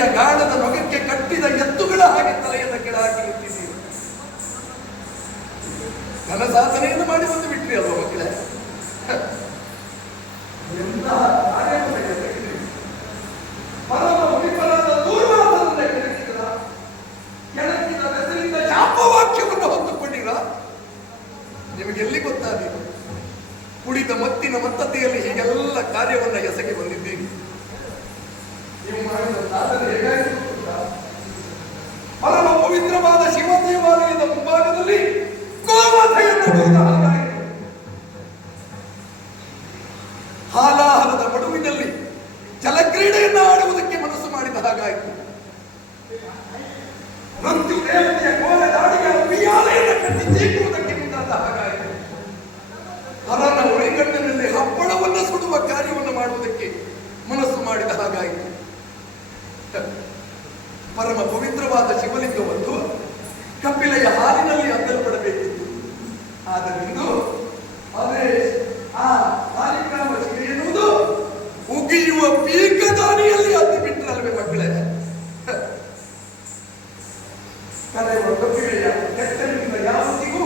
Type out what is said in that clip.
ಮನೆಯ ಗಾಣದ ನೊಗಕ್ಕೆ ಕಟ್ಟಿದ ಎತ್ತುಗಳ ಹಾಗೆ ತಲೆಯನ್ನು ಕೆಳಹಾಕಿ ನಿಂತಿದ್ದೀರಿ ಘನ ಸಾಧನೆಯನ್ನು ಮಾಡಿ ಬಂದು ಬಿಟ್ರಿ ಅಲ್ವ ಮಕ್ಕಳೇ? ಎಂತ ಶಾಪವಾಕ್ಯವನ್ನು ಹೊತ್ತುಕೊಂಡಿರ? ನಿಮಗೆಲ್ಲಿ ಗೊತ್ತಾದೀತು ಕುಡಿದ ಮತ್ತಿನ ಮತ್ತತೆಯಲ್ಲಿ ಹೀಗೆಲ್ಲ ಕಾರ್ಯವನ್ನು ಎಸಗಿ ಬಂದಿದ್ದೀರಿ ನೀವು ಮಾಡಿದ ಸಾಧನೆ ಹೇಗಾಯಿತು ಗೊತ್ತಾ? ಪರಮ ಪವಿತ್ರವಾದ ಶಿವ ದೇವಾಲಯದ ಮುಂಭಾಗದಲ್ಲಿ ಹಾಲಾಹಲದ ಮಡುವಿನಲ್ಲಿ ಜಲಕ್ರೀಡೆಯನ್ನು ಆಡುವುದಕ್ಕೆ ಮನಸ್ಸು ಮಾಡಿದ ಹಾಗಾಯಿತು. ಮೃತ್ಯು ದೇವತೆಯ ಕೋಲ ದಾಳಿಯ ಉಯ್ಯಾಲೆಯನ್ನು ಕಟ್ಟಿ ಚೀಕುವುದಕ್ಕೆ ಮುಂದಾದ ಹಾಗಾಯಿತು. ಹರನ ಉಳಿಗಣ್ಣಿನಲ್ಲಿ ಹಪ್ಪಳವನ್ನು ಸುಡುವ ಕಾರ್ಯವನ್ನು ಮಾಡುವುದಕ್ಕೆ ಮನಸ್ಸು ಮಾಡಿದ ಹಾಗಾಯಿತು. ಪರಮ ಪವಿತ್ರವಾದ ಶಿವಲಿಂಗವನ್ನು ಕಪಿಲೆಯ ಹಾಲಿನಲ್ಲಿ ಅದ್ದಲ್ಪಡಬೇಕಿತ್ತು ಆದ್ದರಿಂದ ಅದೇ ಆ ಕಾರ್ಯಕ್ರಮ ಎನ್ನುವುದು ಉಗಿಯುವ ಪೀಕದಾನಿಯಲ್ಲಿ ದಾನಿಯಲ್ಲಿ ಬಿಟ್ಟರಲ್ವೇ ಮಕ್ಕಳೇ? ಕರೆಯುವ ಕಪಿಲೆಯ ಕೆಟ್ಟಲಿಂದ ಯಾವತ್ತಿಗೂ